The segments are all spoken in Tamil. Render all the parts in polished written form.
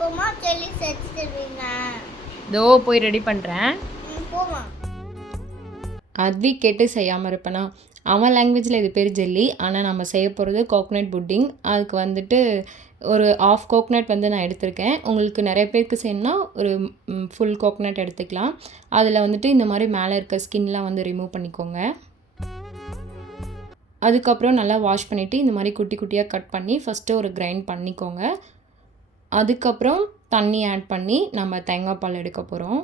எப்போமா ஜெல்லி செஞ்சுருவீங்க? இதோ போய் ரெடி பண்ணுறேன். போமா. அத்விக் கேட்டு செய்யாமல் இருப்பேனா? அவன் லாங்குவேஜில் இது பேர் ஜெல்லி. ஆனால் நம்ம செய்ய போகிறது கோகோனட் புட்டிங். அதுக்கு வந்துட்டு ஒரு ஆஃப் கோகோனட் வந்து நான் எடுத்திருக்கேன். உங்களுக்கு நிறைய பேருக்கு செய்யணும்னா ஒரு ஃபுல் கோகோனட் எடுத்துக்கலாம். அதில் வந்துட்டு இந்த மாதிரி மேலே இருக்க ஸ்கின்லாம் வந்து ரிமூவ் பண்ணிக்கோங்க. அதுக்கப்புறம் நல்லா வாஷ் பண்ணிவிட்டு இந்த மாதிரி குட்டி குட்டியாக கட் பண்ணி ஃபஸ்ட்டு ஒரு கிரைண்ட் பண்ணிக்கோங்க. அதுக்கப்புறம் தண்ணி ஆட் பண்ணி நம்ம தேங்காய் பால் எடுக்க போகிறோம்.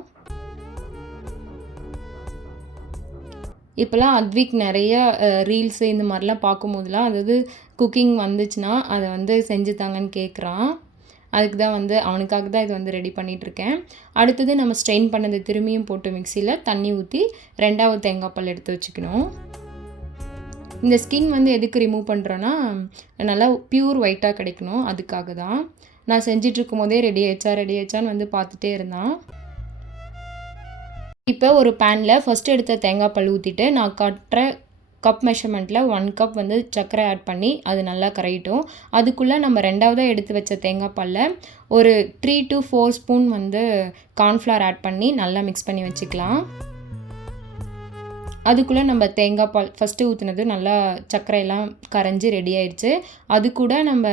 இப்போலாம் அத்விக் நிறைய ரீல்ஸு இந்த மாதிரிலாம் பார்க்கும்போதெல்லாம் அதாவது குக்கிங் வந்துச்சுன்னா அதை வந்து செஞ்சு தாங்கன்னு கேட்குறான். அதுக்கு தான் வந்து அவனுக்காக தான் இது வந்து ரெடி பண்ணிகிட்ருக்கேன். அடுத்தது நம்ம ஸ்ட்ரெயின் பண்ணதை திரும்பியும் போட்டு மிக்சியில் தண்ணி ஊற்றி 2வது தேங்காய் பால் எடுத்து வச்சுக்கணும். இந்த ஸ்கின் வந்து எதுக்கு ரிமூவ் பண்ணுறோன்னா நல்லா பியூர் ஒயிட்டாக கிடைக்கணும். அதுக்காக தான் நான் செஞ்சிட்ருக்கும் போதே ரெடி ஆயிடுச்சான்னு வந்து பார்த்துட்டே இருந்தான். இப்போ ஒரு பேனில் ஃபஸ்ட்டு எடுத்த தேங்காய் பால் ஊற்றிட்டு நான் காட்டுற கப் மெஷர்மெண்ட்டில் 1 கப் வந்து சர்க்கரை ஆட் பண்ணி அது நல்லா கரையிட்டோம். அதுக்குள்ளே நம்ம 2வதாக எடுத்து வச்ச தேங்காய் பாலில் ஒரு 3 to 4 ஸ்பூன் வந்து கார்ன்ஃப்ளவர் ஆட் பண்ணி நல்லா மிக்ஸ் பண்ணி வச்சுக்கலாம். அதுக்குள்ளே நம்ம தேங்காய் பால் ஃபஸ்ட்டு ஊற்றுனது நல்லா சர்க்கரையெல்லாம் கரைஞ்சி ரெடி ஆயிடுச்சு. அது கூட நம்ம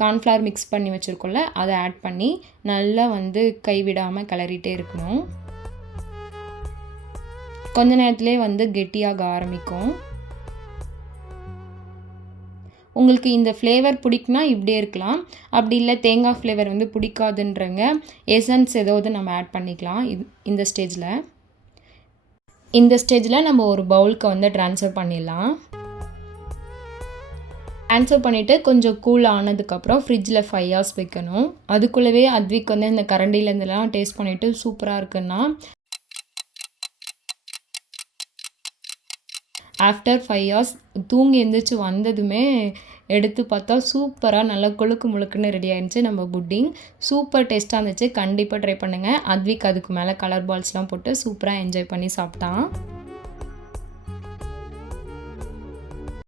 கார்ன்ஃப்ளவர் மிக்ஸ் பண்ணி வச்சுருக்கோம்ல அதை ஆட் பண்ணி நல்லா வந்து கைவிடாமல் கிளறிட்டே இருக்கணும். கொஞ்ச நேரத்துலேயே வந்து கெட்டியாக ஆரம்பிக்கும். உங்களுக்கு இந்த ஃப்ளேவர் பிடிக்குன்னா இப்படியே இருக்கலாம். அப்படி இல்லை தேங்காய் ஃப்ளேவர் வந்து பிடிக்காதுன்றங்க எசன்ஸ் ஏதாவது நம்ம ஆட் பண்ணிக்கலாம். இந்த ஸ்டேஜில் நம்ம ஒரு பவுலுக்கு வந்து ட்ரான்ஸ்ஃபர் பண்ணிடலாம். ட்ரான்ஸ்ஃபர் பண்ணிவிட்டு கொஞ்சம் கூல் ஆனதுக்கப்புறம் ஃப்ரிட்ஜில் 5 hours வைக்கணும். அதுக்குள்ளவே அத்விக் வந்து இந்த கரண்டிலேருந்துலாம் டேஸ்ட் பண்ணிவிட்டு சூப்பராக இருக்குன்னா ஆஃப்டர் 5 hours தூங்கி எழுந்திரிச்சு வந்ததுமே எடுத்து பார்த்தா சூப்பராக நல்லா கொழுக்கு முழுக்குன்னு ரெடி ஆகிடுச்சு நம்ம புட்டிங். சூப்பர் டேஸ்ட்டாக இருந்துச்சு. கண்டிப்பாக ட்ரை பண்ணுங்கள். அத்விக் அதுக்கு மேலே கலர் பால்ஸ்லாம் போட்டு சூப்பராக என்ஜாய் பண்ணி சாப்பிட்டான்.